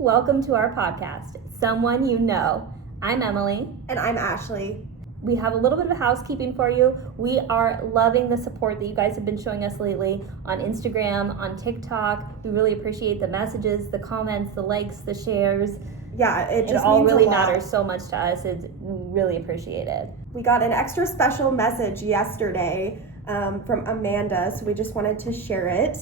Welcome to our podcast, Someone You Know. I'm Emily. And I'm Ashley. We have a little bit of housekeeping for you. We are loving the support that you guys have been showing us lately on Instagram, on TikTok. We really appreciate the messages, the comments, the likes, the shares. Yeah, it all really matters so much to us. It's really appreciated. We got an extra special message yesterday from Amanda, so we just wanted to share it.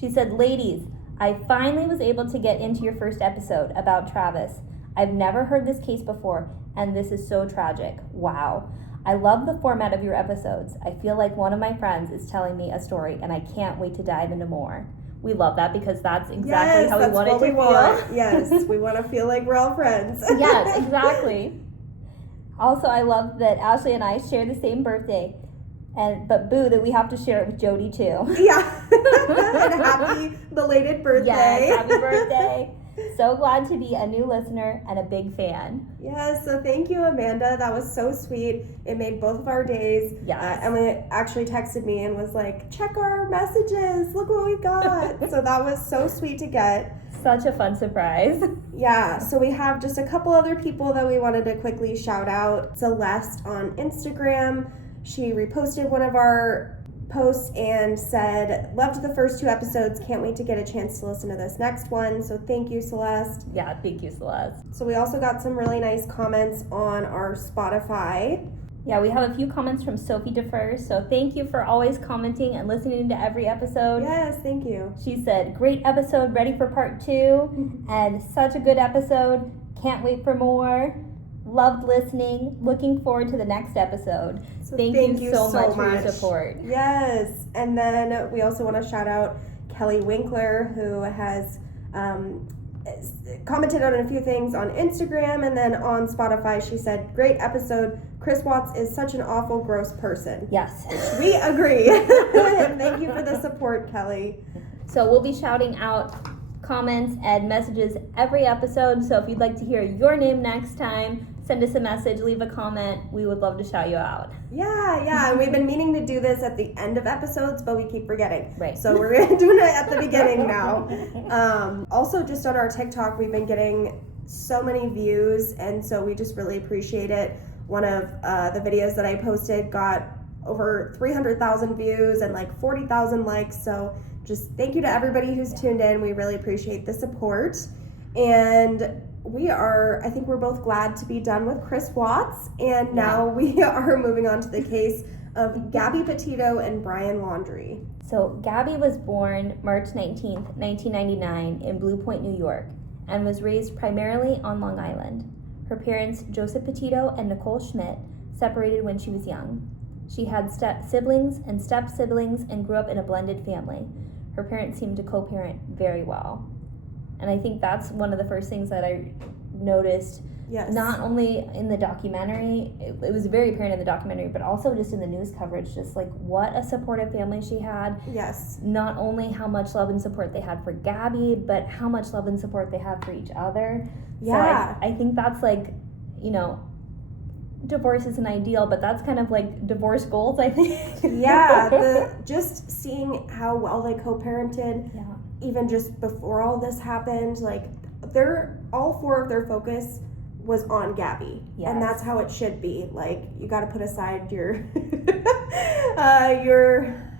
She said, "Ladies, I finally was able to get into your first episode about Travis. I've never heard this case before, and this is so tragic. Wow. I love the format of your episodes. I feel like one of my friends is telling me a story, and I can't wait to dive into more." We love that because that's exactly how we want it to feel. Yes, we want to feel like we're all friends. Yes, exactly. Also, I love that Ashley and I share the same birthday, but boo that we have to share it with Jody too. Yeah. And happy belated birthday. Yes, happy birthday. So glad to be a new listener and a big fan. Yes, so thank you, Amanda. That was so sweet. It made both of our days. Yes. Emily actually texted me and was like, check our messages. Look what we got. So that was so sweet to get. Such a fun surprise. Yeah, so we have just a couple other people that we wanted to quickly shout out. Celeste on Instagram. She reposted one of our posts and said, loved the first 2 episodes, can't wait to get a chance to listen to this next one. So thank you, Celeste. Yeah, thank you, Celeste. So we also got some really nice comments on our Spotify. Yeah, we have a few comments from Sophie Defer, so thank you for always commenting and listening to every episode. Yes, thank you. She said, great episode, ready for part 2, and such a good episode, can't wait for more. Loved listening. Looking forward to the next episode. So thank you so much for your support. Yes. And then we also want to shout out Kelly Winkler, who has commented on a few things on Instagram, and then on Spotify she said, great episode. Chris Watts is such an awful, gross person. Yes. We agree. Thank you for the support, Kelly. So we'll be shouting out comments and messages every episode. So if you'd like to hear your name next time, send us a message, leave a comment. We would love to shout you out. Yeah. And we've been meaning to do this at the end of episodes, but we keep forgetting. Right. So we're doing it at the beginning now. Also, just on our TikTok, we've been getting so many views, and so we just really appreciate it. One of the videos that I posted got over 300,000 views and like 40,000 likes. So just thank you to everybody who's tuned in. We really appreciate the support. And I think we're both glad to be done with Chris Watts. And now we are moving on to the case of Gabby Petito and Brian Laundrie. So Gabby was born March 19th, 1999 in Blue Point, New York, and was raised primarily on Long Island. Her parents, Joseph Petito and Nicole Schmidt, separated when she was young. She had step-siblings and step-siblings and grew up in a blended family. Her parents seemed to co-parent very well. And I think that's one of the first things that I noticed, not only in the documentary, it was very apparent in the documentary, but also just in the news coverage, just like what a supportive family she had. Yes. Not only how much love and support they had for Gabby, but how much love and support they had for each other. Yeah. So I think that's like, divorce isn't ideal, but that's kind of like divorce goals, I think. Yeah, just seeing how well they co-parented, Yeah. even just before all this happened, like all 4 of their focus was on Gabby. Yes. And that's how it should be. Like, you got to put aside your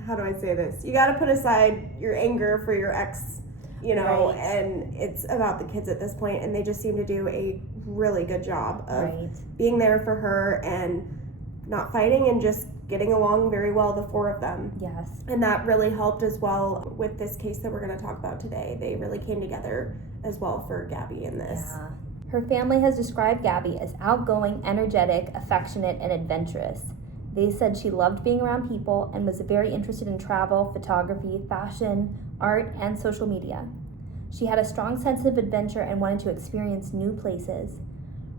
how do I say this? You got to put aside your anger for your ex, Right. and it's about the kids at this point, and they just seem to do a really good job of being there for her and not fighting and just getting along very well, the 4 of them. Yes. And that really helped as well with this case that we're going to talk about today. They really came together as well for Gabby in this. Yeah. Her family has described Gabby as outgoing, energetic, affectionate, and adventurous. They said she loved being around people and was very interested in travel, photography, fashion, art, and social media. She had a strong sense of adventure and wanted to experience new places.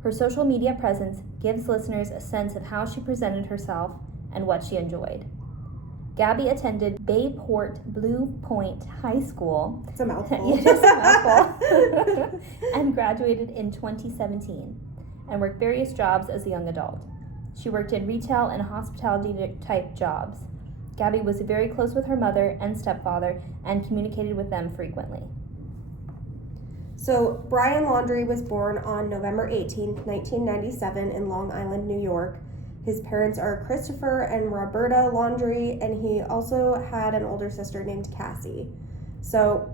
Her social media presence gives listeners a sense of how she presented herself and what she enjoyed. Gabby attended Bayport Blue Point High School. It's a mouthful. It is a mouthful. And graduated in 2017 and worked various jobs as a young adult. She worked in retail and hospitality type jobs. Gabby was very close with her mother and stepfather and communicated with them frequently. So Brian Laundrie was born on November 18th, 1997 in Long Island, New York. His parents are Christopher and Roberta Laundrie, and he also had an older sister named Cassie. So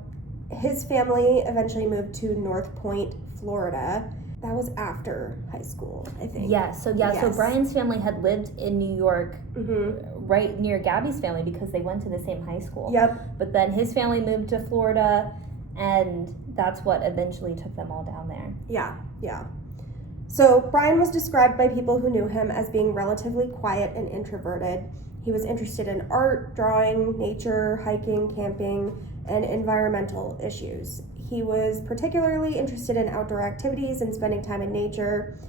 his family eventually moved to North Point, Florida. That was after high school, I think. So Brian's family had lived in New York, right near Gabby's family, because they went to the same high school. Yep. But then his family moved to Florida, and that's what eventually took them all down there. Yeah. So Brian was described by people who knew him as being relatively quiet and introverted. He was interested in art, drawing, nature, hiking, camping, and environmental issues. He was particularly interested in outdoor activities and spending time in nature,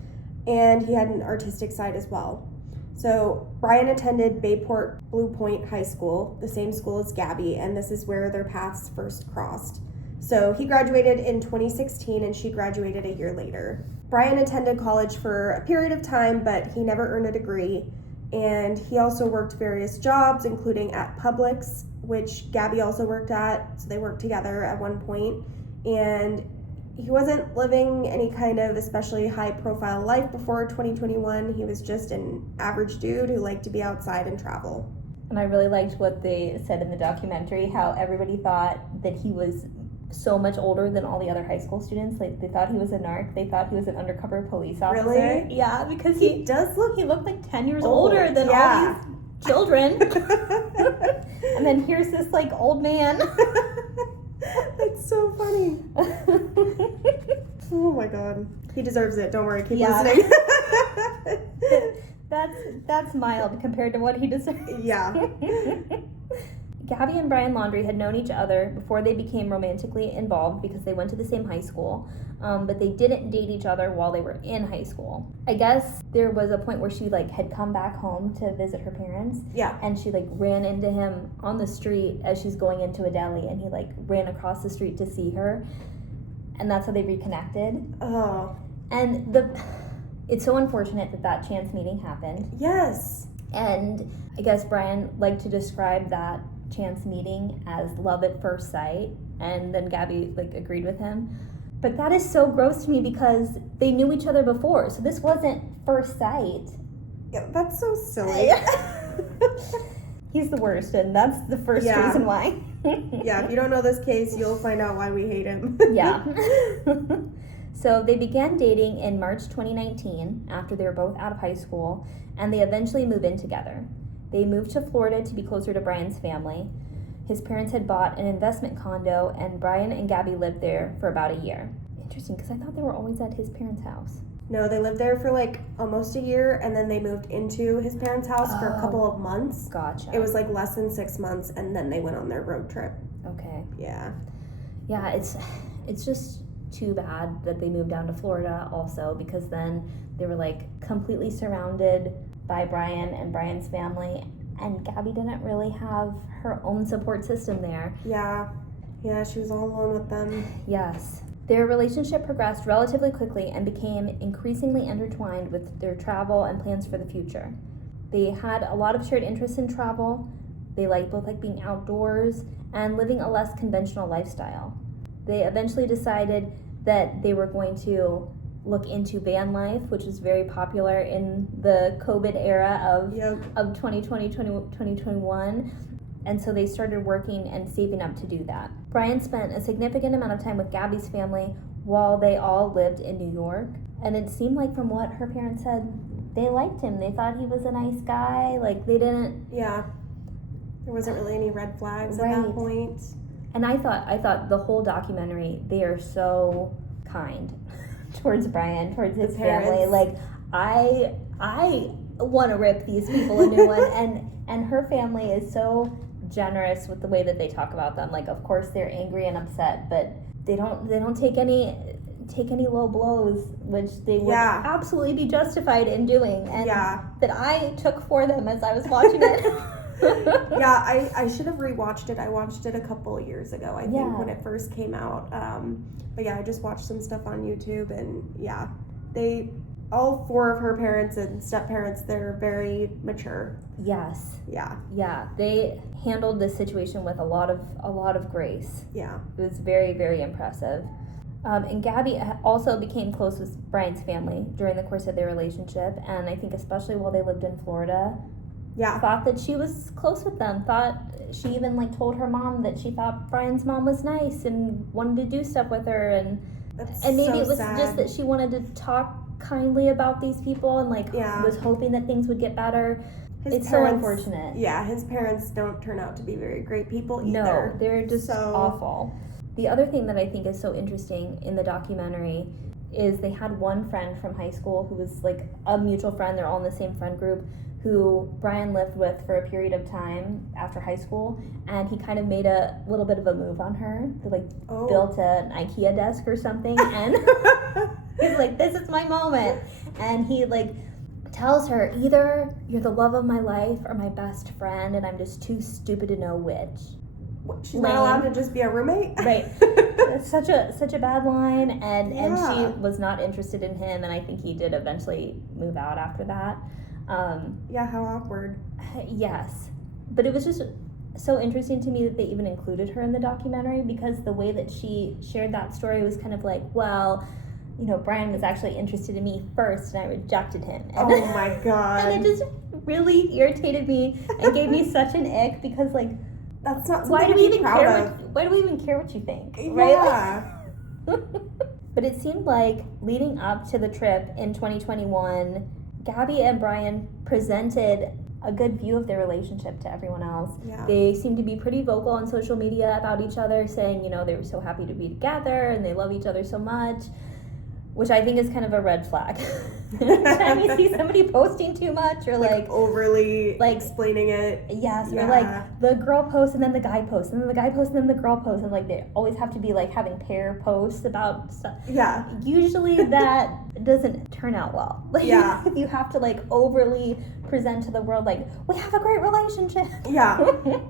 and he had an artistic side as well. So Brian attended Bayport Blue Point High School, the same school as Gabby, and this is where their paths first crossed. So he graduated in 2016 and she graduated a year later. Brian attended college for a period of time, but he never earned a degree, and he also worked various jobs, including at Publix, which Gabby also worked at, so they worked together at one point. And he wasn't living any kind of especially high-profile life before 2021. He was just an average dude who liked to be outside and travel. And I really liked what they said in the documentary, how everybody thought that he was so much older than all the other high school students. Like, they thought he was a narc. They thought he was an undercover police officer. Really? Yeah, because he looked like 10 years older than all these children. And then here's this, like, old man. That's so funny. Oh my god. He deserves it. Don't worry. Keep listening. That's mild compared to what he deserves. Yeah. Gabby and Brian Laundrie had known each other before they became romantically involved because they went to the same high school, but they didn't date each other while they were in high school. I guess there was a point where she had come back home to visit her parents. Yeah. And she ran into him on the street as she's going into a deli, and he ran across the street to see her, and that's how they reconnected. Oh. And it's so unfortunate that chance meeting happened. Yes. And I guess Brian liked to describe that chance meeting as love at first sight, and then Gabby agreed with him. But that is so gross to me because they knew each other before, so this wasn't first sight. Yeah, that's so silly. He's the worst, and that's the first reason why. Yeah, if you don't know this case, you'll find out why we hate him. Yeah. So they began dating in March 2019 after they were both out of high school, and they eventually moved in together. They moved to Florida to be closer to Brian's family. His parents had bought an investment condo, and Brian and Gabby lived there for about a year. Interesting, because I thought they were always at his parents' house. No, they lived there for almost a year, and then they moved into his parents' house for a couple of months. Gotcha. It was less than 6 months, and then they went on their road trip. Okay. Yeah. Yeah, it's just too bad that they moved down to Florida also, because then they were completely surrounded by Brian and Brian's family, and Gabby didn't really have her own support system there. Yeah, she was all alone with them. Yes. Their relationship progressed relatively quickly and became increasingly intertwined with their travel and plans for the future. They had a lot of shared interests in travel. They both liked being outdoors and living a less conventional lifestyle. They eventually decided that they were going to look into van life, which is very popular in the COVID era of 2020, 2021. And so they started working and saving up to do that. Brian spent a significant amount of time with Gabby's family while they all lived in New York. And it seemed from what her parents said, they liked him. They thought he was a nice guy. They didn't... Yeah. There wasn't really any red flags at that point. And I thought the whole documentary, they are so kind towards Brian, towards his family. I want to rip these people a new one. And her family is so generous with the way that they talk about them. Of course they're angry and upset, but they don't take any low blows, which they would absolutely be justified in doing, and that I took for them as I was watching it. Yeah, I should have rewatched it. I watched it a couple of years ago, I think, when it first came out. But I just watched some stuff on YouTube, and all four of her parents and step-parents, they're very mature. Yes. Yeah. They handled this situation with a lot of grace. Yeah. It was very, very impressive. And Gabby also became close with Brian's family during the course of their relationship, and I think especially while they lived in Florida. Yeah. Thought that she was close with them. Thought she even like told her mom that she thought Brian's mom was nice and wanted to do stuff with her, and maybe so it was sad. just that she wanted to talk kindly about these people and like was hoping that things would get better. It's so unfortunate. Yeah, his parents don't turn out to be very great people either. No, they're just awful. The other thing that I think is so interesting in the documentary is they had one friend from high school who was like a mutual friend. They're all in the same friend group, who Brian lived with for a period of time after high school, and he kind of made a little bit of a move on her. They like built an IKEA desk or something, and he's like, "This is my moment," and he like tells her, either you're the love of my life or my best friend, and I'm just too stupid to know which. She's not allowed to just be a roommate? Right. It's such a bad line, and she was not interested in him, and I think he did eventually move out after that. How awkward. Yes. But it was just so interesting to me that they even included her in the documentary, because the way that she shared that story was kind of like, well, you know, Brian was actually interested in me first and I rejected him. And oh my God. And it just really irritated me and gave me such an ick, because like, that's not something why do we even care of. why do we even care what you think? Yeah. Right? But it seemed like leading up to the trip in 2021, Gabby and Brian presented a good view of their relationship to everyone else. Yeah. They seemed to be pretty vocal on social media about each other, saying, you know, they were so happy to be together and they love each other so much, which I think is kind of a red flag. Anytime you see somebody posting too much or like overly like explaining it. Yes, or like the girl posts and then the guy posts and then the guy posts and then the girl posts, and like they always have to be like having pair posts about stuff. Yeah. Usually that doesn't turn out well. Like, you have to like overly present to the world like, we have a great relationship. Yeah.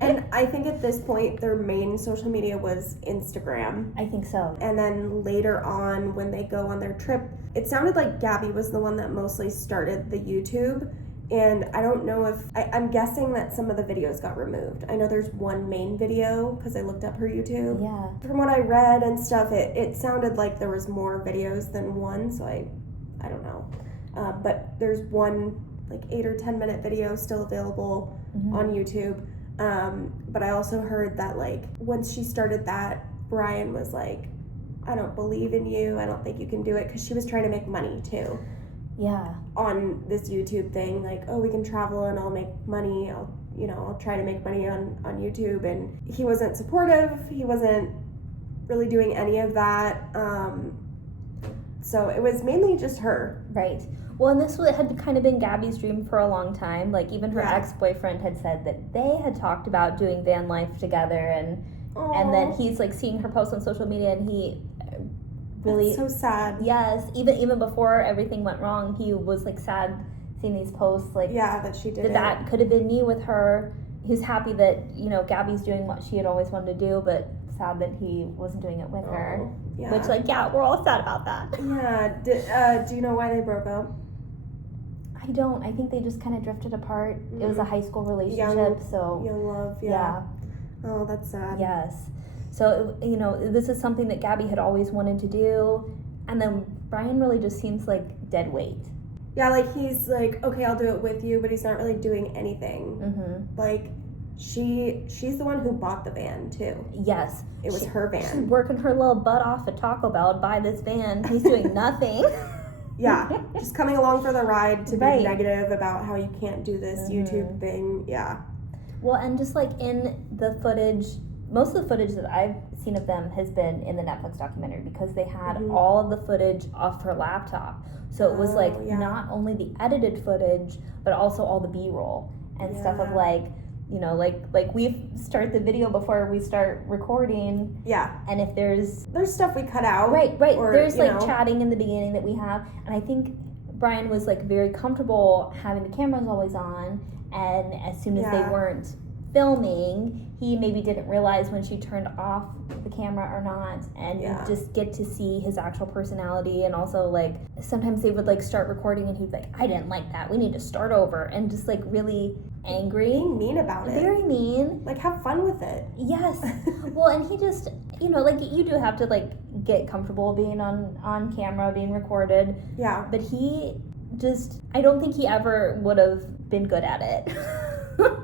And I think at this point their main social media was Instagram. I think so. And then later on when they go on their trip, it sounded like Gabby was the one that mostly started the YouTube. And I don't know if, I'm guessing that some of the videos got removed. I know there's one main video because I looked up her YouTube. Yeah. From what I read and stuff, it sounded like there was more videos than one, so I don't know. But there's one like 8 or 10 minute video still available on YouTube. But I also heard that like once she started that, Brian was like, I don't believe in you. I don't think you can do it, because she was trying to make money too. Yeah. On this YouTube thing, like, oh, we can travel and I'll make money. I'll try to make money on YouTube. And he wasn't supportive. He wasn't really doing any of that. So it was mainly just her. Right. Well, and this had kind of been Gabby's dream for a long time. Like, even her ex-boyfriend had said that they had talked about doing van life together, and then he's like seeing her post on social media, and he really, that's so sad. Yes, even before everything went wrong, he was like sad seeing these posts. Like, that she did that could have been me with her. He's happy that, you know, Gabby's doing what she had always wanted to do, but sad that he wasn't doing it with her. Yeah. Which, like, we're all sad about that. Yeah. Do you know why they broke up? I don't. I think they just kind of drifted apart. It was a high school relationship, young love. Yeah. Oh, that's sad. Yes. So, you know, this is something that Gabby had always wanted to do, and then Brian really just seems like dead weight. Yeah, like he's like, okay, I'll do it with you, but he's not really doing anything. Mm-hmm. Like, she's the one who bought the van too. Yes. It was her van. She's working her little butt off at Taco Bell to buy this van. He's doing nothing. Yeah, just coming along for the ride to be negative about how you can't do this YouTube thing. Yeah. Well, and just like in the footage, most of the footage that I've seen of them has been in the Netflix documentary, because they had all of the footage off her laptop. So it was like not only the edited footage, but also all the B-roll and stuff of like, you know, like we start the video before we start recording. Yeah. And if there's stuff we cut out. Right. Or, there's like chatting in the beginning that we have. And I think Brian was like very comfortable having the cameras always on. And as soon as they weren't filming, he maybe didn't realize when she turned off the camera or not, and you just get to see his actual personality. And also, like, sometimes they would, like, start recording and he'd be like, I didn't like that, we need to start over, and just, like, really angry. Being mean about it. Very mean. Like, have fun with it. Yes. Well, and he just, you know, like, you do have to, like, get comfortable being on camera, being recorded. Yeah. But he just, I don't think he ever would have been good at it.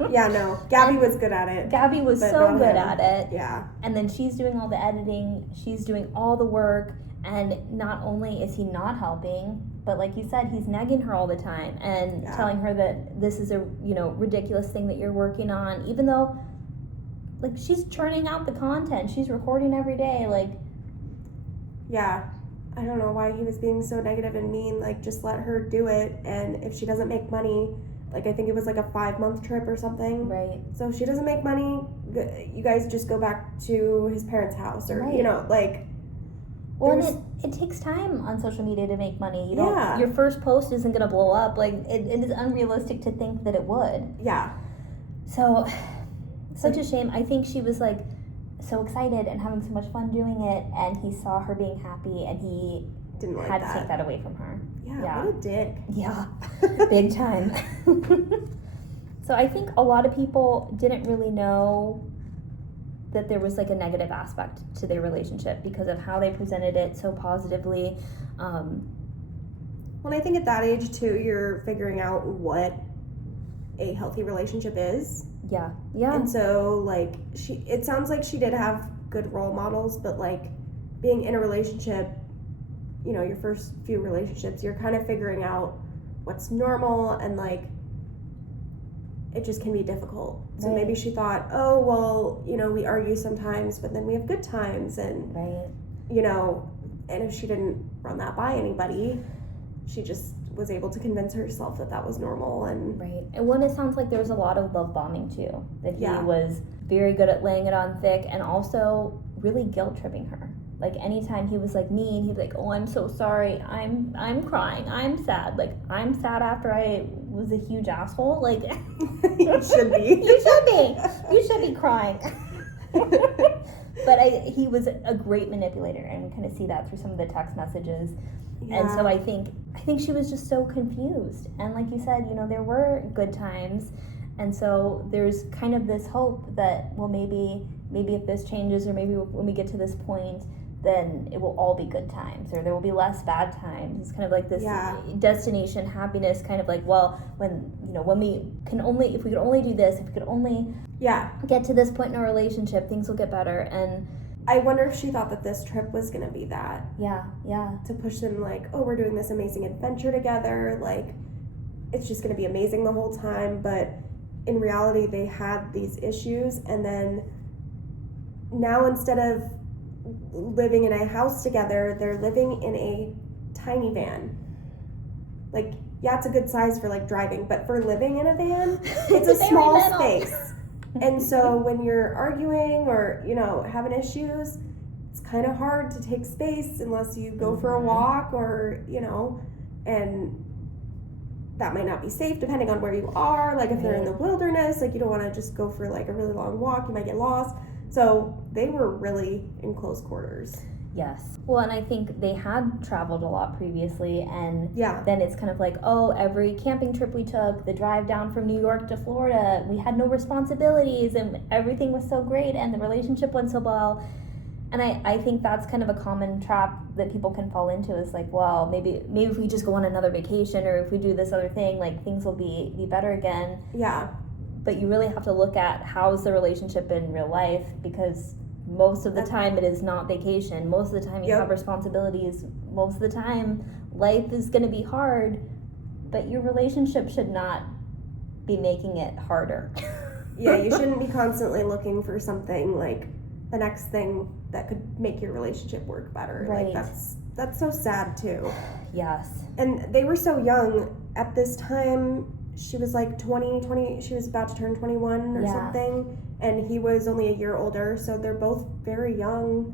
Yeah, no. Gabby was good at it. Gabby was so good at it. Yeah. And then she's doing all the editing, she's doing all the work, and not only is he not helping, but like you said, he's nagging her all the time and telling her that this is a, you know, ridiculous thing that you're working on, even though, like, she's churning out the content, she's recording every day, like. Yeah. I don't know why he was being so negative and mean. Like, just let her do it, and if she doesn't make money, like, I think it was like a 5-month trip or something. Right. So if she doesn't make money, you guys just go back to his parents' house, or, you know, like. Well, and it takes time on social media to make money. You don't, your first post isn't going to blow up. Like, it is unrealistic to think that it would. Yeah. So, such a shame. I think she was, like, so excited and having so much fun doing it, and he saw her being happy, and he didn't like had to take that away from her. Yeah, what a dick. Yeah, big time. So I think a lot of people didn't really know that there was, like, a negative aspect to their relationship because of how they presented it so positively. Well, I think at that age, too, you're figuring out what a healthy relationship is. Yeah, yeah. And so, like, it sounds like she did have good role models, but, like, being in a relationship, you know, your first few relationships, you're kind of figuring out what's normal, and, like, it just can be difficult. So maybe she thought, oh, well, you know, we argue sometimes, but then we have good times, and, you know, and if she didn't run that by anybody, she just was able to convince herself that that was normal. And and when it sounds like there was a lot of love bombing too, that he was very good at laying it on thick, and also really guilt tripping her. Like, anytime he was, like, mean, he'd be like, oh, I'm so sorry, I'm crying, I'm sad, like, I'm sad after I was a huge asshole, like. You should be. You should be crying. But he was a great manipulator, and we kind of see that through some of the text messages. And so I think she was just so confused. And like you said, you know, there were good times, and so there's kind of this hope that, well, maybe if this changes, or maybe when we get to this point, then it will all be good times, or there will be less bad times. It's kind of like this destination happiness, kind of like, well, when we could only do this, if we could only get to this point in our relationship, things will get better. And I wonder if she thought that this trip was going to be that. Yeah. To push them, like, oh, we're doing this amazing adventure together, like, it's just going to be amazing the whole time. But in reality, they had these issues, and then now, instead of living in a house together, they're living in a tiny van. Like, yeah, it's a good size for, like, driving, but for living in a van, it's a small space. And so when you're arguing or, you know, having issues, it's kind of hard to take space unless you go for a walk, or, you know, and that might not be safe depending on where you are. Like, if they're in the wilderness, like, you don't want to just go for, like, a really long walk, you might get lost. So they were really in close quarters. Yes. Well, and I think they had traveled a lot previously, and yeah, then it's kind of like, oh, every camping trip we took, the drive down from New York to Florida, we had no responsibilities and everything was so great and the relationship went so well. And I think that's kind of a common trap that people can fall into, is like, well, maybe if we just go on another vacation or if we do this other thing, like things will be better again. Yeah. But you really have to look at how's the relationship in real life, because most of the time it is not vacation. Most of the time you have responsibilities. Most of the time life is going to be hard, but your relationship should not be making it harder. Yeah, you shouldn't be constantly looking for something like the next thing that could make your relationship work better. Right. Like that's so sad too. Yes. And they were so young at this time. She was like 20, she was about to turn 21 or something, and he was only a year older, so they're both very young,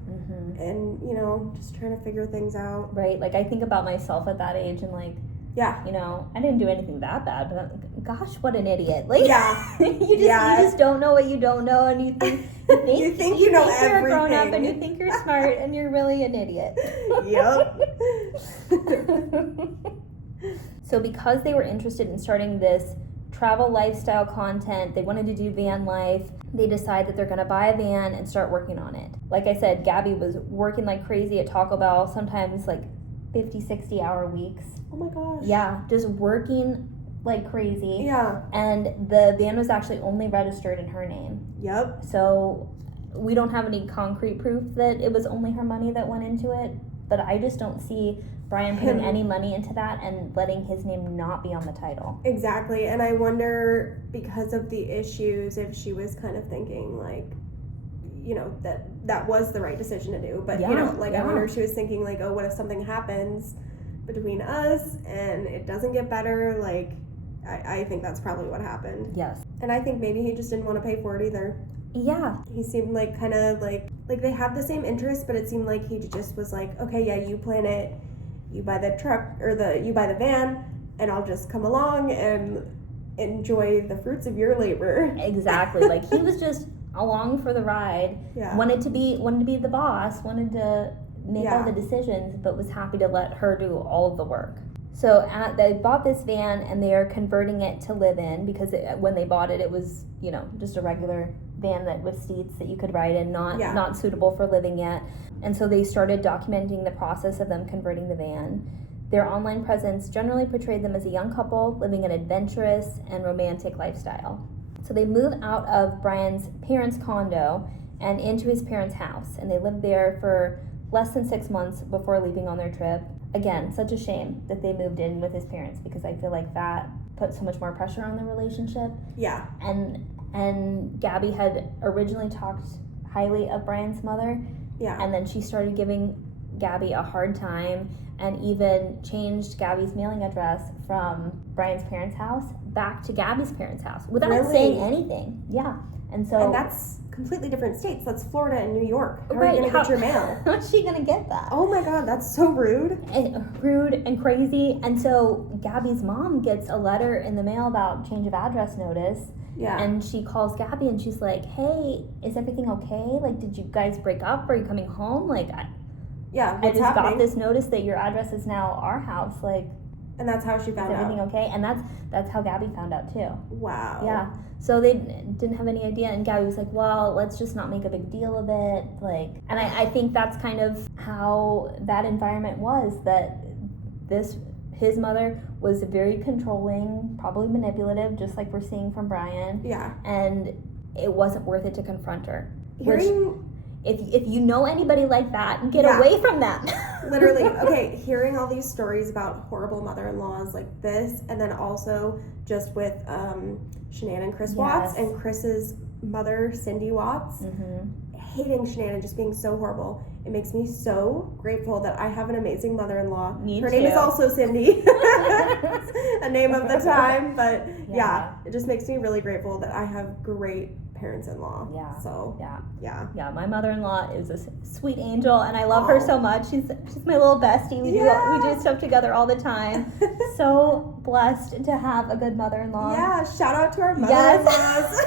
and, you know, just trying to figure things out. Right, like I think about myself at that age, and like, Yeah. You know, I didn't do anything that bad, but gosh, what an idiot. Like, Yeah. you just don't know what you don't know, and you think you think you know everything. You're a grown up, and you think you're smart, and you're really an idiot. Yep. So because they were interested in starting this travel lifestyle content, they wanted to do van life, they decide that they're going to buy a van and start working on it. Like I said, Gabby was working like crazy at Taco Bell, sometimes like 50, 60-hour weeks. Oh my gosh. Yeah, just working like crazy. Yeah. And the van was actually only registered in her name. Yep. So we don't have any concrete proof that it was only her money that went into it, but I just don't see Brian putting any money into that and letting his name not be on the title. Exactly. And I wonder, because of the issues, if she was kind of thinking like, you know, that was the right decision to do. But, you know, like, I wonder if she was thinking like, oh, what if something happens between us and it doesn't get better? Like, I think that's probably what happened. Yes. And I think maybe he just didn't want to pay for it either. Yeah. He seemed like kind of like they have the same interests, but it seemed like he just was like, okay, yeah, you plan it, you buy the truck, or you buy the van, and I'll just come along and enjoy the fruits of your labor. Exactly. Like, he was just along for the ride. Yeah. Wanted to be the boss, wanted to make all the decisions, but was happy to let her do all of the work. So they bought this van, and they are converting it to live in, because when they bought it, it was, you know, just a regular van that with seats that you could ride in, not suitable for living yet. And so they started documenting the process of them converting the van. Their online presence generally portrayed them as a young couple living an adventurous and romantic lifestyle. So they move out of Brian's parents' condo and into his parents' house, and they lived there for less than 6 months before leaving on their trip. Again, such a shame that they moved in with his parents, because I feel like that put so much more pressure on the relationship. Yeah. And Gabby had originally talked highly of Brian's mother. Yeah. And then she started giving Gabby a hard time, and even changed Gabby's mailing address from Brian's parents' house back to Gabby's parents' house without saying anything. Yeah. And that's completely different states. That's Florida and New York. How are you going to get your mail? How's she going to get that? Oh my God, that's so rude. Rude and crazy. And so Gabby's mom gets a letter in the mail about change of address notice. Yeah. And she calls Gabby, and she's like, hey, is everything okay? Like, did you guys break up? Are you coming home? Like, I just got this notice that your address is now our house. Like, and that's how she found out. Is everything okay? And that's how Gabby found out too. Wow. Yeah. So they didn't have any idea, and Gabby was like, well, let's just not make a big deal of it. Like, and I think that's kind of how that environment was, that his mother was very controlling, probably manipulative, just like we're seeing from Brian. Yeah. And it wasn't worth it to confront her. If you know anybody like that, get away from them. Literally. Okay, hearing all these stories about horrible mother-in-laws like this, and then also just with Shanann and Chris Watts, and Chris's mother, Cindy Watts, hating Shanann, just being so horrible. It makes me so grateful that I have an amazing mother-in-law. Her name is also Cindy. A name of the time, but yeah, it just makes me really grateful that I have great parents-in-law. Yeah. So yeah. My mother-in-law is a sweet angel, and I love her so much. She's my little bestie. We do stuff together all the time. So blessed to have a good mother-in-law. Yeah. Shout out to our mother-in-laws.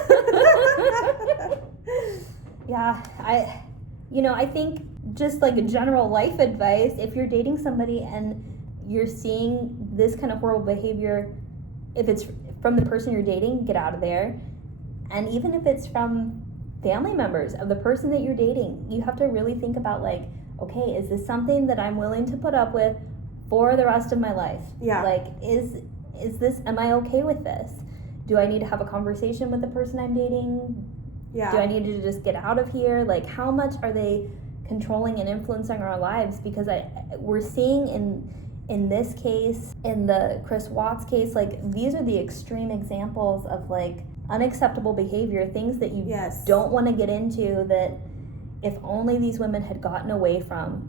Yeah. I think just like a general life advice, if you're dating somebody and you're seeing this kind of horrible behavior, if it's from the person you're dating, get out of there. And even if it's from family members of the person that you're dating, you have to really think about, like, okay, is this something that I'm willing to put up with for the rest of my life? Yeah. Like, am I okay with this? Do I need to have a conversation with the person I'm dating? Yeah. Do I need to just get out of here? Like, how much are they controlling and influencing our lives? Because we're seeing in this case, in the Chris Watts case, like, these are the extreme examples of, like, unacceptable behavior, things that you don't want to get into, that if only these women had gotten away from,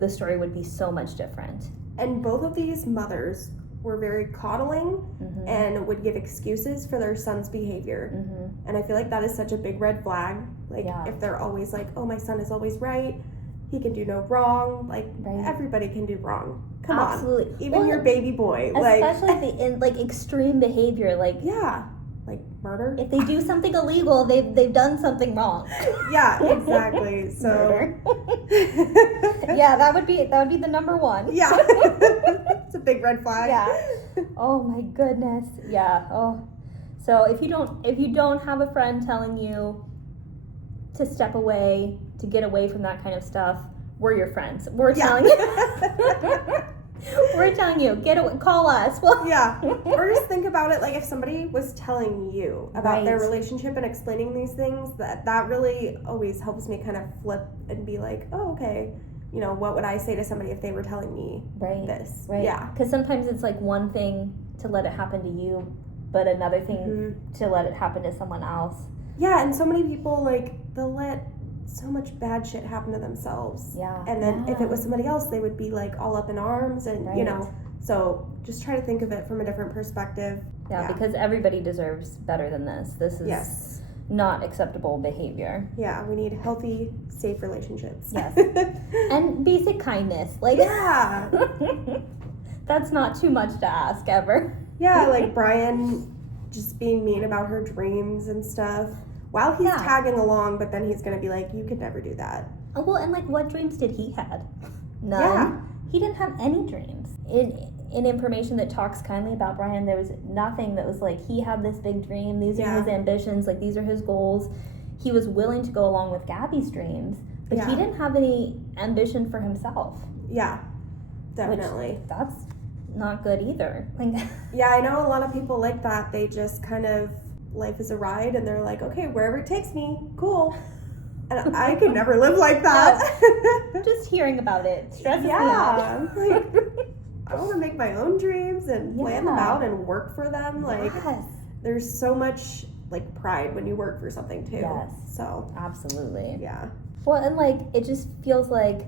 the story would be so much different. And both of these mothers were very coddling and would give excuses for their son's behavior. And I feel like that is such a big red flag. Like, if they're always like, oh, my son is always right, he can do no wrong. Like, Right. everybody can do wrong. Come Absolutely. on. Even Well, your baby boy. Especially in like extreme behavior, like Yeah. Like murder. if they do something illegal, they've done something wrong. Yeah, exactly. So Murder. Yeah, that would be the number one. yeah. It's a big red flag. Yeah. Oh my goodness. Yeah. Oh. So if you don't have a friend telling you to step away, to get away from that kind of stuff, we're your friends. We're telling you. We're telling you, get away, call us. Well, Yeah. Or just think about it like if somebody was telling you about their Right. relationship and explaining these things, that really always helps me kind of flip and be like, oh, okay, you know, what would I say to somebody if they were telling me right. this? Right. Yeah. Because sometimes it's like one thing to let it happen to you, but another thing Mhm. to let it happen to someone else. Yeah, and so many people, like, they'll let so much bad shit happen to themselves. Yeah. And then if it was somebody else, they would be, like, all up in arms and, you Right. know. So just try to think of it from a different perspective. Yeah, because everybody deserves better than this. This is Yes. not acceptable behavior. Yeah, we need healthy, safe relationships. Yes. And basic kindness. Like, Yeah. that's not too much to ask ever. Yeah, like Brian just being mean about her dreams and stuff while he's Yeah. tagging along, but then he's going to be like, you could never do that. Oh, well, and like, what dreams did he have? None. Yeah. He didn't have any dreams. In information that talks kindly about Brian, there was nothing that was like, he had this big dream, these are his ambitions, like, these are his goals. He was willing to go along with Gabby's dreams, but he didn't have any ambition for himself. Yeah, definitely. Which, that's not good either. Like, Yeah, I know a lot of people like that. They just kind of, life is a ride, and they're like, okay, wherever it takes me, cool. And I could never live like that. just hearing about it stresses me Yeah, out. like, I want to make my own dreams and plan them Yeah. out and work for them. Like, Yes. there's so much, like, pride when you work for something, too. Yes. So, Absolutely. yeah. Well, and like, it just feels like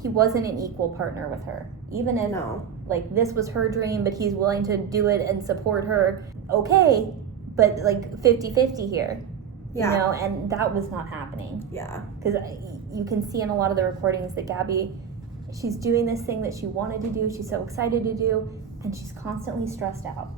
he wasn't an equal partner with her. Even if, No. like, this was her dream, but he's willing to do it and support her, okay, but like 50-50 here. Yeah. You know, and that was not happening. Yeah. Because you can see in a lot of the recordings that Gabby, she's doing this thing that she wanted to do, she's so excited to do, and she's constantly stressed out.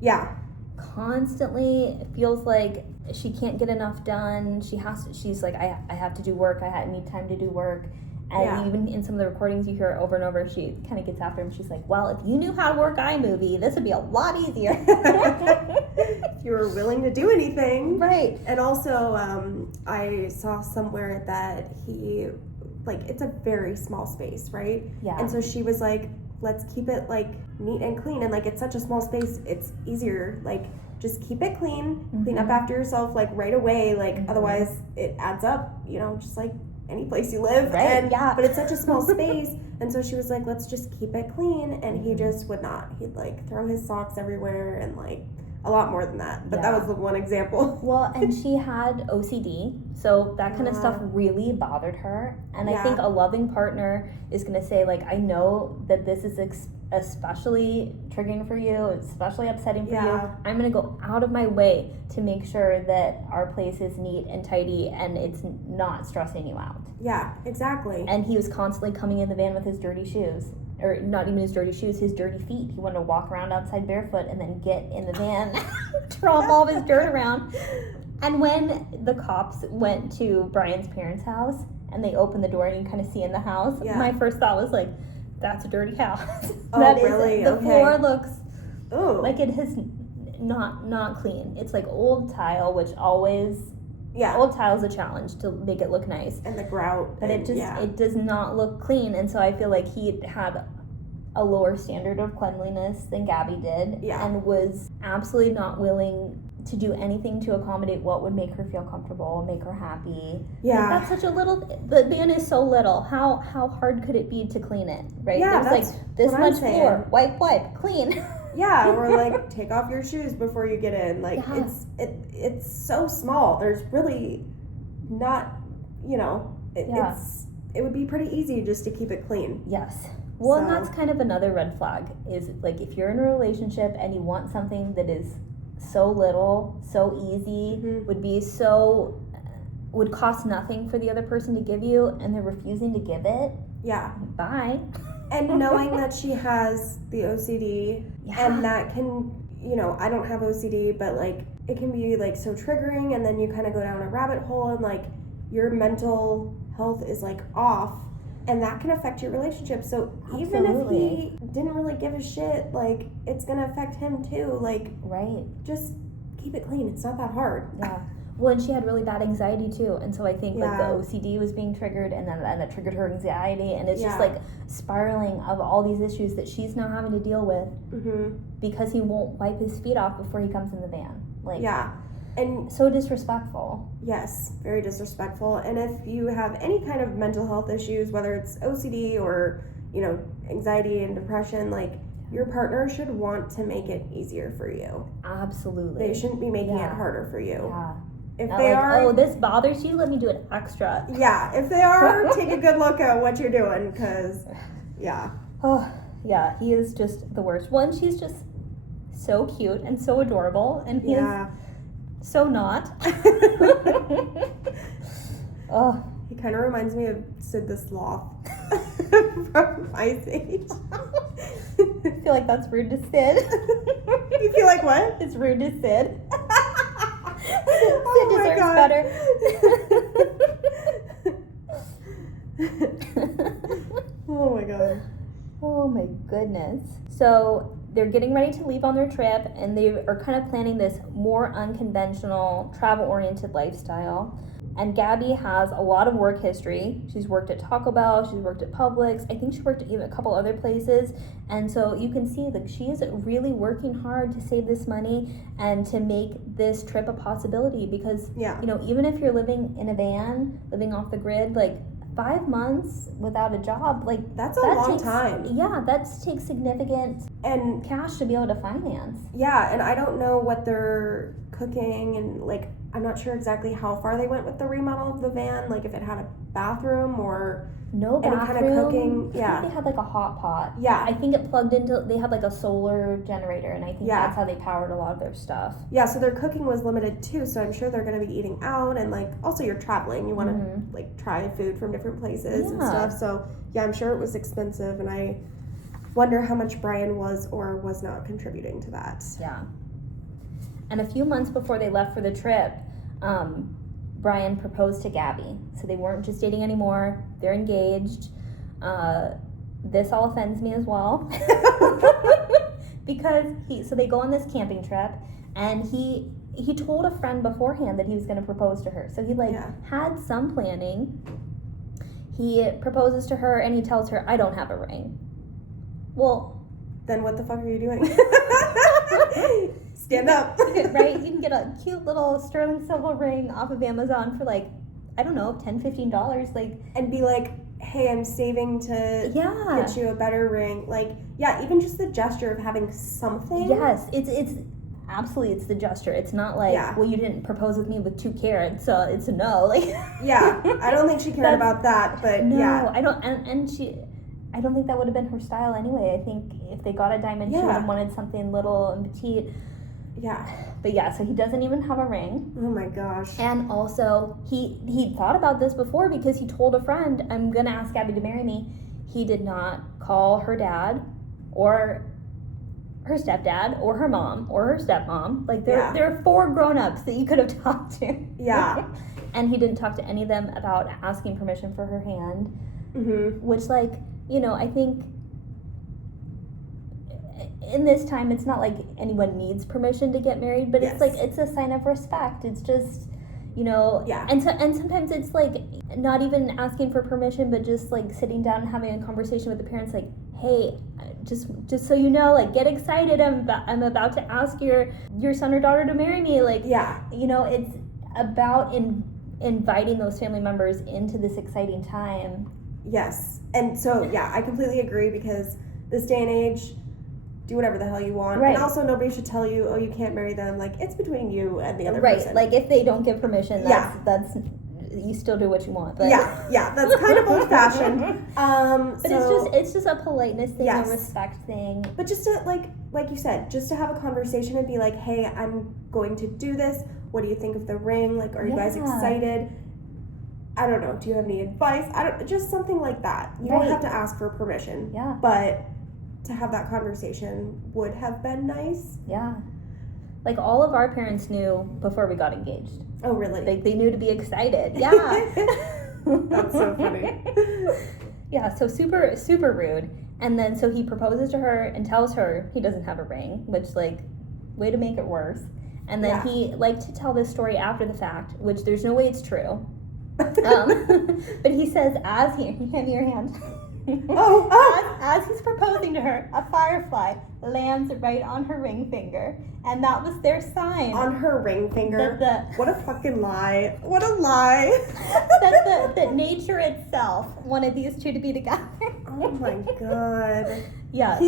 Yeah. Constantly, it feels like she can't get enough done. She's like, I have to do work, I need time to do work. And even in some of the recordings you hear it over and over, she kind of gets after him. She's like, well, if you knew how to work iMovie, this would be a lot easier. If you were willing to do anything. Right. And also, I saw somewhere that he, like, it's a very small space, right? Yeah. And so she was like, let's keep it, like, neat and clean. And, like, it's such a small space, it's easier, like, just keep it clean, clean up after yourself, like, right away. Like, otherwise it adds up, you know, just like any place you live. Right, And, yeah. But it's such a small space. And so she was like, let's just keep it clean. And he just would not. He'd, like, throw his socks everywhere and, like, a lot more than that. But that Yeah. was the one example. Well, and she had OCD, so that kind of stuff Yeah. really bothered her. And I Yeah. think a loving partner is going to say, like, I know that this is especially triggering for you, especially upsetting for you. Yeah. I'm going to go out of my way to make sure that our place is neat and tidy and it's not stressing you out. Yeah, exactly. And he was constantly coming in the van with his dirty shoes. Or not even his dirty shoes, his dirty feet. He wanted to walk around outside barefoot and then get in the van, tromp all of his dirt around. And when the cops went to Brian's parents' house and they opened the door and you kind of see in the house, my first thought was like, that's a dirty house. Oh, That is, really? the Okay. floor looks Ooh. like it has not clean. It's like old tile, which always, yeah. old tile's a challenge to make it look nice. And the grout. But it just it does not look clean, and so I feel like he had a lower standard of cleanliness than Gabby did, and was absolutely not willing to do anything to accommodate what would make her feel comfortable, make her happy. Yeah. Like, that's such a little. The van is so little. How hard could it be to clean it? Right? Yeah, There's that's like this what I'm much floor. Wipe, clean. Yeah, or like take off your shoes before you get in. Like Yeah. it's so small. There's really not, you know, it would be pretty easy just to keep it clean. Yes. Well, and So- that's kind of another red flag is like if you're in a relationship and you want something that is so little, so easy, would be so would cost nothing for the other person to give you, and they're refusing to give it. Yeah. Bye. And knowing that she has the OCD, and that can, you know, I don't have OCD, but like it can be like so triggering, and then you kind of go down a rabbit hole, and like your mental health is like off, and that can affect your relationship. So even if he didn't really give a shit, like it's gonna affect him too. Like, right, just keep it clean. It's not that hard. Yeah. Well, and she had really bad anxiety too, and so I think like the OCD was being triggered, and then that triggered her anxiety, and it's just like spiraling of all these issues that she's now having to deal with because he won't wipe his feet off before he comes in the van. Like, and so disrespectful. Yes, very disrespectful. And if you have any kind of mental health issues, whether it's OCD or, you know, anxiety and depression, like your partner should want to make it easier for you. Absolutely. They shouldn't be making it harder for you. Yeah. If Not they like, are, oh, this bothers you, let me do it extra. Yeah, if they are, take a good look at what you're doing, because, Oh, yeah, he is just the worst. One, she's just so cute and so adorable, and he is so not. Oh. He kind of reminds me of Sid the Sloth from Ice Age. I feel like that's rude to Sid. You feel like what? It's rude to Sid. Oh Sid deserves better. Oh my god. Oh my goodness. So they're getting ready to leave on their trip, and they are kind of planning this more unconventional, travel-oriented lifestyle. And Gabby has a lot of work history. She's worked at Taco Bell, she's worked at Publix, I think she worked at even a couple other places. And so you can see that she is really working hard to save this money and to make this trip a possibility, because you know, even if you're living in a van, living off the grid, like 5 months without a job, like that's a long time. Yeah, that takes significant and cash to be able to finance. Yeah, and I don't know what they're cooking, and like I'm not sure exactly how far they went with the remodel of the van, like if it had a bathroom or no bathroom. Any kind of cooking. I think they had like a hot pot. Yeah. I think it plugged into, they had like a solar generator, and I think that's how they powered a lot of their stuff. Yeah, so their cooking was limited too, so I'm sure they're going to be eating out, and like also you're traveling, you want to like try food from different places and stuff. So yeah, I'm sure it was expensive, and I wonder how much Brian was or was not contributing to that. Yeah. And a few months before they left for the trip, Brian proposed to Gabby. So they weren't just dating anymore. They're engaged. This all offends me as well. Because so they go on this camping trip, and he told a friend beforehand that he was going to propose to her. So he had some planning. He proposes to her, and he tells her, "I don't have a ring." Well, then what the fuck are you doing? Stand up. Right? You can get a cute little sterling silver ring off of Amazon for like, I don't know, $10, $15. Like, and be like, hey, I'm saving to get you a better ring. Like, even just the gesture of having something. Yes, it's absolutely, it's the gesture. It's not like, well, you didn't propose with me with 2 carrots, so it's a no. Like, I don't think she cared about that, but no, I don't, and I don't think that would have been her style anyway. I think if they got a diamond, she would have wanted something little and petite. Yeah. But so he doesn't even have a ring. Oh my gosh. And also, he thought about this before, because he told a friend, I'm going to ask Gabby to marry me. He did not call her dad or her stepdad or her mom or her stepmom. Like, there are 4 grown-ups that you could have talked to. Yeah. And he didn't talk to any of them about asking permission for her hand. Mm-hmm. Which, like, you know, I think in this time, it's not like anyone needs permission to get married, but it's like, it's a sign of respect. It's just, you know, and sometimes it's like not even asking for permission, but just like sitting down and having a conversation with the parents, like, hey, just so you know, like, get excited, I'm about to ask your son or daughter to marry me. Like, you know, it's about inviting those family members into this exciting time. Yes. And so I completely agree, because this day and age, do whatever the hell you want. Right. And also, nobody should tell you, oh, you can't marry them. Like, it's between you and the other person. Like, if they don't give permission, that's you still do what you want. But that's kind of old-fashioned. But it's just a politeness thing, a respect thing. But just to, like you said, just to have a conversation and be like, hey, I'm going to do this. What do you think of the ring? Like, are you guys excited? I don't know, do you have any advice? Just something like that. You don't have to ask for permission. Yeah. But to have that conversation would have been nice. Yeah. Like, all of our parents knew before we got engaged. Oh, really? Like, they knew to be excited. Yeah. That's so funny. Yeah, so super, super rude. And then, so he proposes to her and tells her he doesn't have a ring, which, like, way to make it worse. And then he liked to tell this story after the fact, which there's no way it's true. But he says, hand me your hand. As he's proposing to her, a firefly lands right on her ring finger, and that was their sign. On her ring finger? What a fucking lie. What a lie. that nature itself wanted these two to be together. Oh my god. Yeah.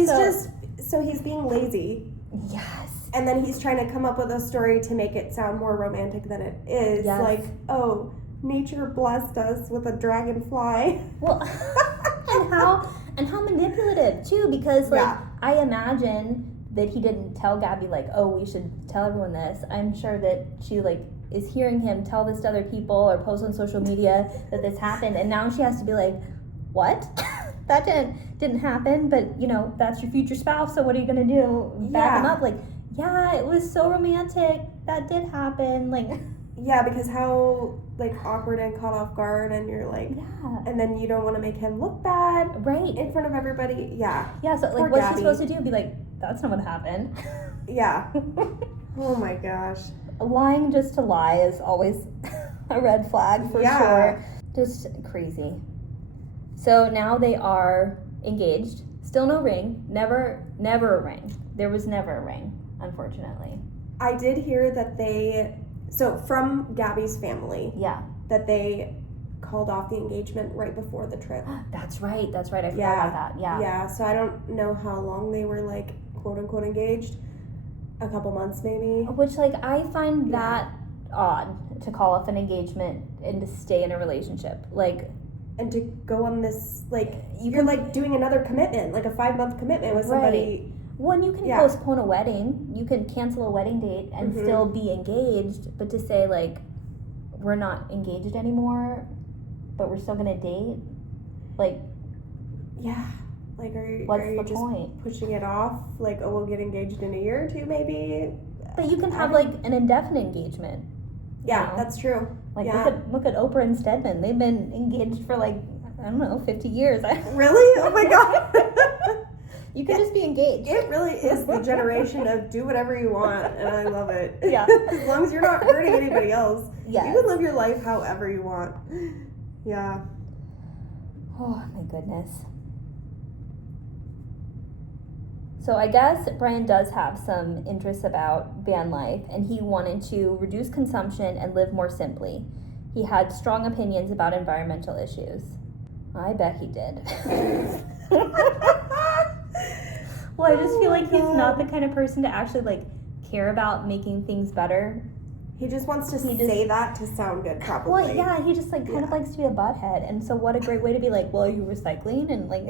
So he's being lazy. Yes. And then he's trying to come up with a story to make it sound more romantic than it is. Yes. Like, oh, nature blessed us with a dragonfly. Well, and how manipulative too, because like I imagine that he didn't tell Gabby like, oh, we should tell everyone this. I'm sure that she like is hearing him tell this to other people or post on social media that this happened, and now she has to be like, what? That didn't happen, but you know, that's your future spouse, so what are you gonna do? Back him up? Like, yeah, it was so romantic. That did happen. Like, yeah, because how like awkward and caught off guard, and you're like, and then you don't want to make him look bad, right, in front of everybody. Yeah. So like, what's he supposed to do? Be like, that's not what happened. Yeah. Oh my gosh. Lying just to lie is always a red flag for sure. Just crazy. So now they are engaged. Still no ring. Never a ring. There was never a ring, unfortunately. I did hear that from Gabby's family. Yeah. That they called off the engagement right before the trip. That's right. I forgot about that. Yeah. Yeah, so I don't know how long they were like quote unquote engaged. A couple months maybe. Which like I find that odd to call off an engagement and to stay in a relationship. Like, and to go on this like you're like doing another commitment, like a 5-month commitment with somebody. Right. Well, you can postpone a wedding. You can cancel a wedding date and still be engaged, but to say like we're not engaged anymore, but we're still gonna date, like, yeah, like are you just point? Pushing it off? Like, oh, we'll get engaged in a year or two, maybe. But you can have like an indefinite engagement. Yeah, you know? That's true. Like look at Oprah and Stedman. They've been engaged for like, I don't know, 50 years. Really? Oh my god. You can just be engaged. It really is the generation of do whatever you want, and I love it. Yeah. As long as you're not hurting anybody else. Yeah. You can live your life however you want. Yeah. Oh, my goodness. So I guess Brian does have some interests about van life, and he wanted to reduce consumption and live more simply. He had strong opinions about environmental issues. I bet he did. Well, I just feel like he's not the kind of person to actually like care about making things better. He just wants to say that to sound good, probably. Well, yeah, he just like kind of likes to be a butthead, and so what a great way to be like, well, are you recycling? And like,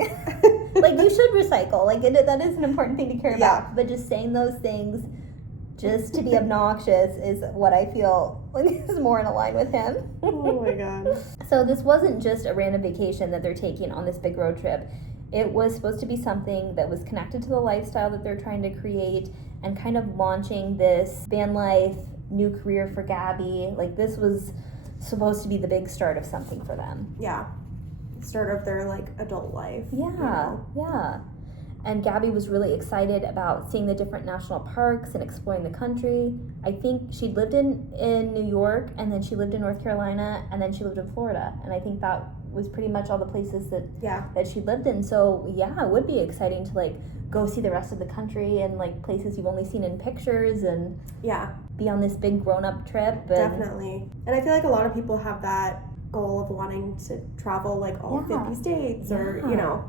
like you should recycle. Like that is an important thing to care about. But just saying those things just to be obnoxious is what I feel like is more in line with him. Oh my god. So this wasn't just a random vacation that they're taking on this big road trip. It was supposed to be something that was connected to the lifestyle that they're trying to create and kind of launching this van life, new career for Gabby. Like, this was supposed to be the big start of something for them. Yeah. Start of their, like, adult life. Yeah, yeah. And Gabby was really excited about seeing the different national parks and exploring the country. I think she lived in New York, and then she lived in North Carolina, and then she lived in Florida. And I think that was pretty much all the places that she lived in. So yeah, it would be exciting to like go see the rest of the country and like places you've only seen in pictures and be on this big grown-up trip. Definitely. And I feel like a lot of people have that goal of wanting to travel like all 50 states or, you know.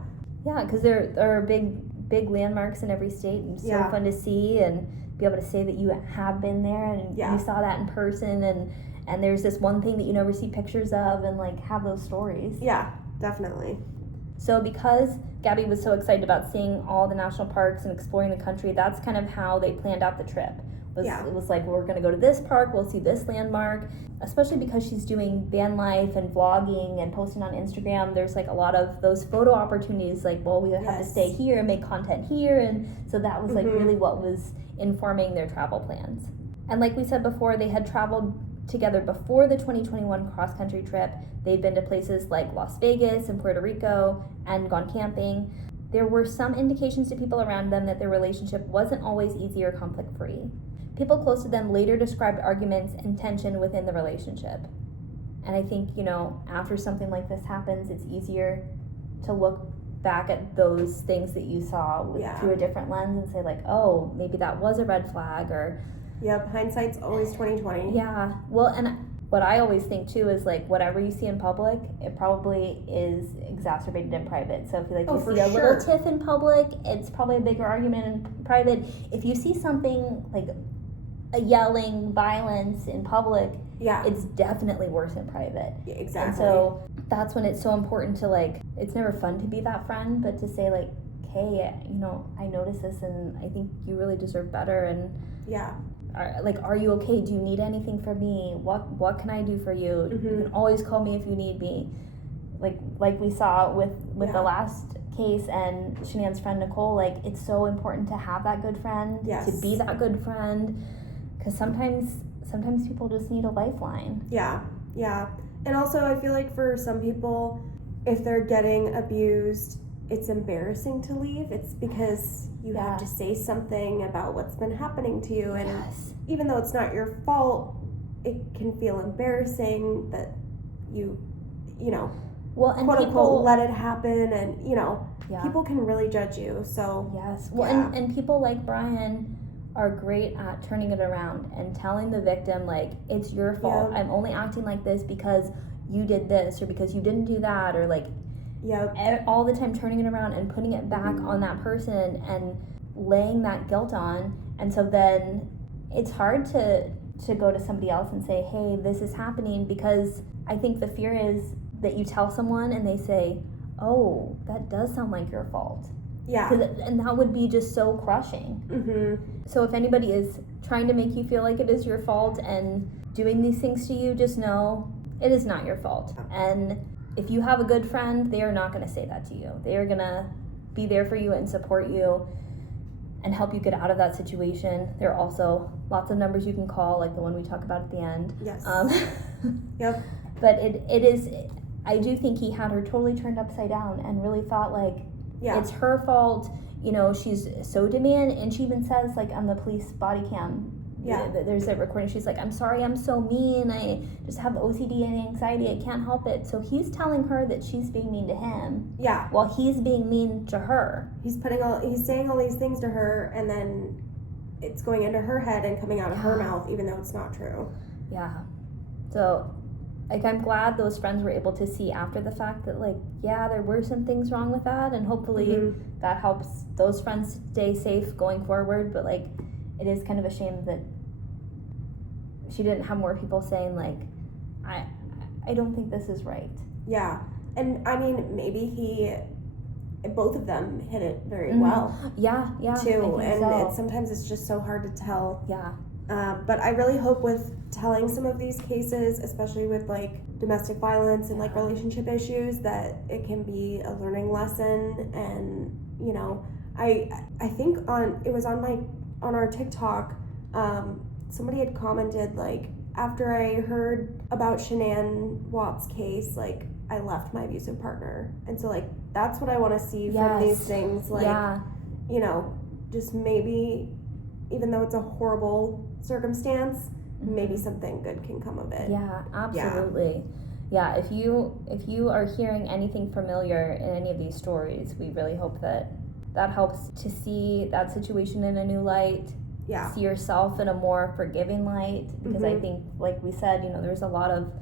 Yeah, because there are big landmarks in every state, and so fun to see and be able to say that you have been there and you saw that in person, and there's this one thing that you never see pictures of, and like have those stories. Yeah, definitely. So because Gabby was so excited about seeing all the national parks and exploring the country, that's kind of how they planned out the trip. It was like, we're going to go to this park, we'll see this landmark, especially because she's doing van life and vlogging and posting on Instagram. There's like a lot of those photo opportunities, like, well, we have to stay here and make content here. And so that was like really what was informing their travel plans. And like we said before, they had traveled together before the 2021 cross-country trip. They'd been to places like Las Vegas and Puerto Rico and gone camping. There were some indications to people around them that their relationship wasn't always easy or conflict-free. People close to them later described arguments and tension within the relationship. And I think, after something like this happens, it's easier to look back at those things that you saw through a different lens and say like, oh, maybe that was a red flag, or... Yep, hindsight's always 20/20. Yeah, well, and what I always think too is like, whatever you see in public, it probably is exacerbated in private. So if you see a little tiff in public, it's probably a bigger argument in private. If you see something like a yelling, violence in public, it's definitely worse in private. Yeah, exactly. And so that's when it's so important to like, it's never fun to be that friend, but to say like, hey, I noticed this and I think you really deserve better. And are you okay? Do you need anything from me? What can I do for you? You can always call me if you need me. Like we saw with the last case and Shanann's friend Nicole, like, it's so important to have that good friend, to be that good friend, because sometimes people just need a lifeline. Yeah. And also I feel like for some people, if they're getting abused, it's embarrassing to leave. It's because you have to say something about what's been happening to you, and even though it's not your fault, it can feel embarrassing that you well, and quote people, unquote, let it happen, and people can really judge you. So and people like Brian are great at turning it around and telling the victim like, it's your fault. I'm only acting like this because you did this, or because you didn't do that, or like all the time turning it around and putting it back on that person and laying that guilt on. And so then it's hard to go to somebody else and say, hey, this is happening, because I think the fear is that you tell someone and they say, oh, that does sound like your fault. And that would be just so crushing. So if anybody is trying to make you feel like it is your fault and doing these things to you, just know it is not your fault. And if you have a good friend, they are not going to say that to you. They are going to be there for you and support you and help you get out of that situation. There are also lots of numbers you can call, like the one we talk about at the end. But it is, I do think he had her totally turned upside down and really thought like, it's her fault. She's so demanding, and she even says like on the police body cam, there's a recording, she's like, I'm sorry, I'm so mean, I just have OCD and anxiety, I can't help it. So he's telling her that she's being mean to him, while he's being mean to her. He's saying all these things to her, and then it's going into her head and coming out of her mouth, even though it's not true. So like, I'm glad those friends were able to see after the fact that like, there were some things wrong with that, and hopefully that helps those friends stay safe going forward. But like, it is kind of a shame that she didn't have more people saying like, I don't think this is right. And I mean, maybe both of them hit it very well. Too. And sometimes it's just so hard to tell. But I really hope with telling some of these cases, especially with like domestic violence and like relationship issues, that it can be a learning lesson. And I think on our TikTok, somebody had commented like, after I heard about Shanann Watt's case, like, I left my abusive partner. And so like, that's what I want to see from these things, like just maybe, even though it's a horrible circumstance, maybe something good can come of it. Absolutely. If you are hearing anything familiar in any of these stories, we really hope that helps to see that situation in a new light, see yourself in a more forgiving light, because I think, like we said, there's a lot of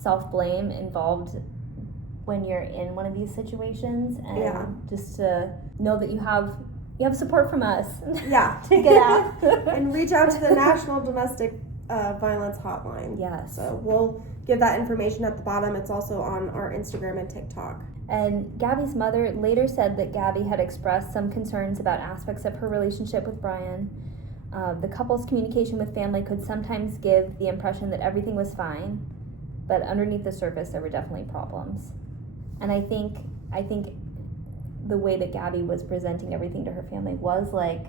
self-blame involved when you're in one of these situations, and just to know that you have support from us to get out. And reach out to the National Domestic Violence Hotline. So we'll give that information at the bottom. It's also on our Instagram and TikTok. And Gabby's mother later said that Gabby had expressed some concerns about aspects of her relationship with Brian. The couple's communication with family could sometimes give the impression that everything was fine, but underneath the surface there were definitely problems. And I think the way that Gabby was presenting everything to her family was like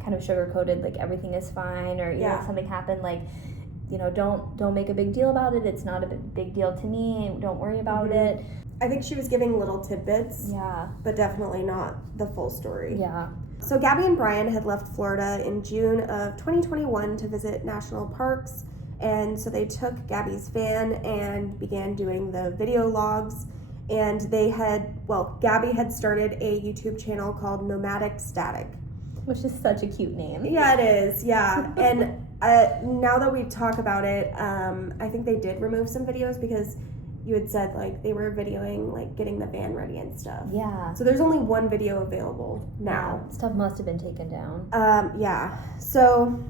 kind of sugar-coated, like everything is fine, or you know, if something happened, like, you know, don't make a big deal about it. It's not a big deal to me. Don't worry about it. I think she was giving little tidbits. Yeah. But definitely not the full story. Yeah. So Gabby and Brian had left Florida in June of 2021 to visit national parks, and so they took Gabby's van and began doing the video logs, and Gabby had started a YouTube channel called Nomadic Static. Which is such a cute name. Yeah, it is, yeah. And now that we talk about it, I think they did remove some videos because you had said, like, they were videoing, like, getting the van ready and stuff. Yeah. So there's only one video available now. Yeah, stuff must have been taken down. Yeah. So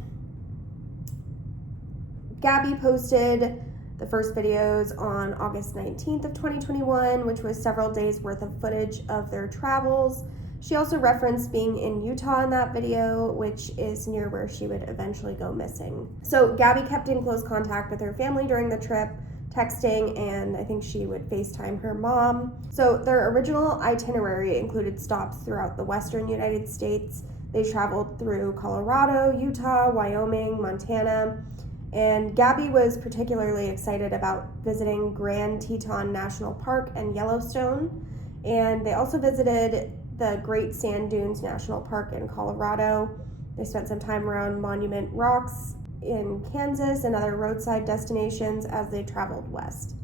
Gabby posted the first videos on August 19th of 2021, which was several days worth of footage of their travels. She also referenced being in Utah in that video, which is near where she would eventually go missing. So Gabby kept in close contact with her family during the trip, texting, and I think she would FaceTime her mom. So their original itinerary included stops throughout the western United States. They traveled through Colorado, Utah, Wyoming, Montana, and Gabby was particularly excited about visiting Grand Teton National Park and Yellowstone. And they also visited the Great Sand Dunes National Park in Colorado. They spent some time around Monument Rocks in Kansas and other roadside destinations as they traveled west.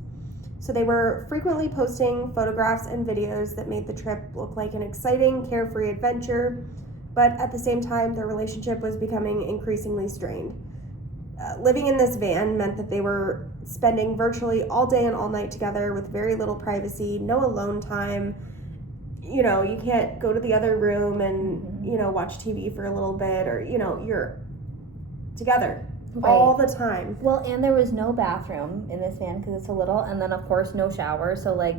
So they were frequently posting photographs and videos that made the trip look like an exciting, carefree adventure, but at the same time, their relationship was becoming increasingly strained. Living in this van meant that they were spending virtually all day and all night together with very little privacy, no alone time. You know, you can't go to the other room and, you know, watch TV for a little bit, or, you know, you're together all the time. Well, and there was no bathroom in this van because it's so little, and then, of course, no shower. So, like,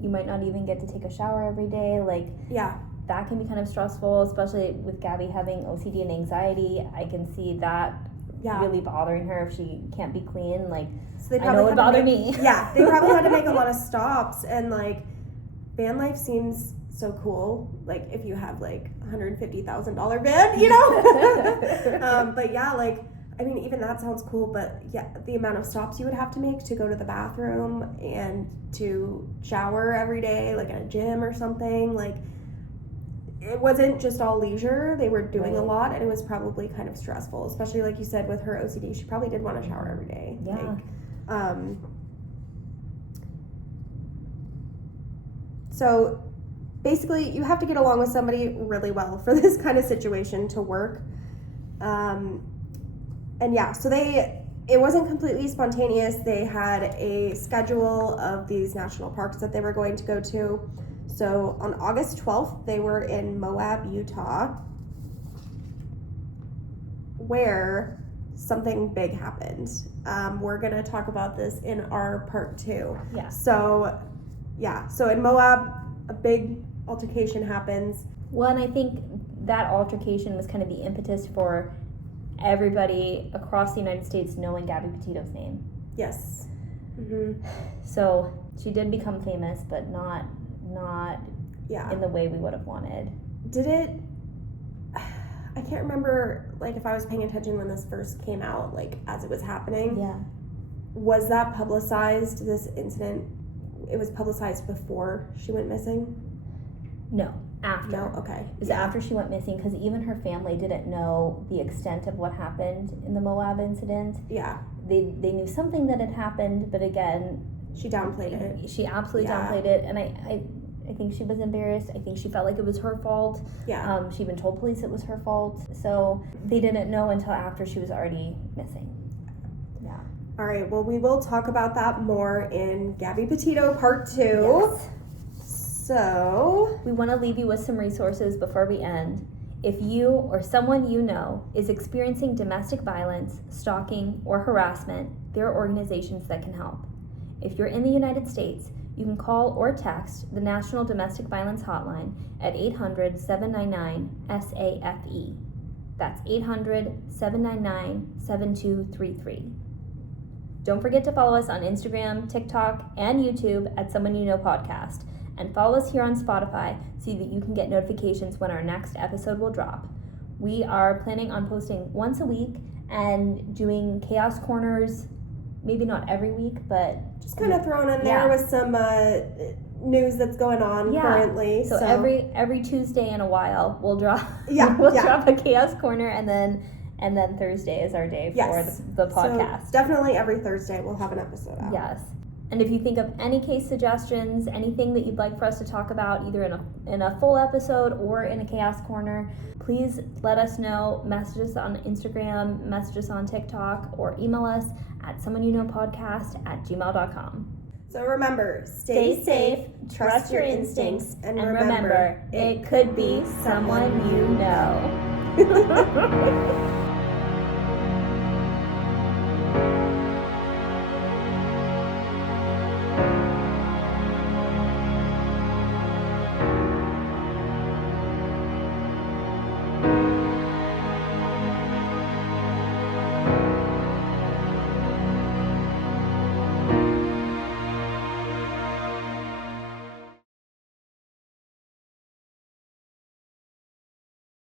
you might not even get to take a shower every day. Like, yeah, that can be kind of stressful, especially with Gabby having OCD and anxiety. I can see that really bothering her if she can't be clean. Like, so they probably I know it would bother me. Yeah, they probably had to make a lot of stops, and, like, van life seems so cool, like, if you have, like, $150,000 van, you know? But yeah, like, I mean, even that sounds cool, but yeah, the amount of stops you would have to make to go to the bathroom and to shower every day, like at a gym or something, like, it wasn't just all leisure. They were doing a lot, and it was probably kind of stressful, especially, like you said, with her OCD. She probably did want to shower every day. Yeah. Like, so basically, you have to get along with somebody really well for this kind of situation to work. And yeah, so it wasn't completely spontaneous. They had a schedule of these national parks that they were going to go to. So on August 12th, they were in Moab, Utah, where something big happened. We're going to talk about this in our part 2. Yeah. So in Moab, a big altercation happens. Well, and I think that altercation was kind of the impetus for everybody across the United States knowing Gabby Petito's name. Yes. Mm-hmm. So she did become famous, but not in the way we would have wanted. Did it? I can't remember, like, if I was paying attention when this first came out, like, as it was happening. Yeah. Was that publicized, this incident? It was publicized before she went missing? No, after. No? Okay. It was after she went missing, because even her family didn't know the extent of what happened in the Moab incident. Yeah. They knew something that had happened, but again... She downplayed it. She absolutely downplayed it, and I think she was embarrassed. I think she felt like it was her fault. Yeah. She even told police it was her fault. So they didn't know until after she was already missing. Yeah. All right, well, we will talk about that more in Gabby Petito Part 2. Yes. So... we want to leave you with some resources before we end. If you or someone you know is experiencing domestic violence, stalking, or harassment, there are organizations that can help. If you're in the United States, you can call or text the National Domestic Violence Hotline at 800-799-SAFE. That's 800-799-7233. Don't forget to follow us on Instagram, TikTok, and YouTube at Someone You Know Podcast. And follow us here on Spotify so that you can get notifications when our next episode will drop. We are planning on posting once a week and doing Chaos Corners, maybe not every week, but just kind of thrown in there with some news that's going on currently. So every Tuesday in a while we'll drop drop a Chaos Corner, and then Thursday is our day for the podcast. So definitely every Thursday we'll have an episode out. Yes. And if you think of any case suggestions, anything that you'd like for us to talk about, either in a full episode or in a Chaos Corner, please let us know. Message us on Instagram, message us on TikTok, or email us at someoneyouknowpodcast@gmail.com. So remember, stay safe, trust your instincts, and remember, it could be someone you know.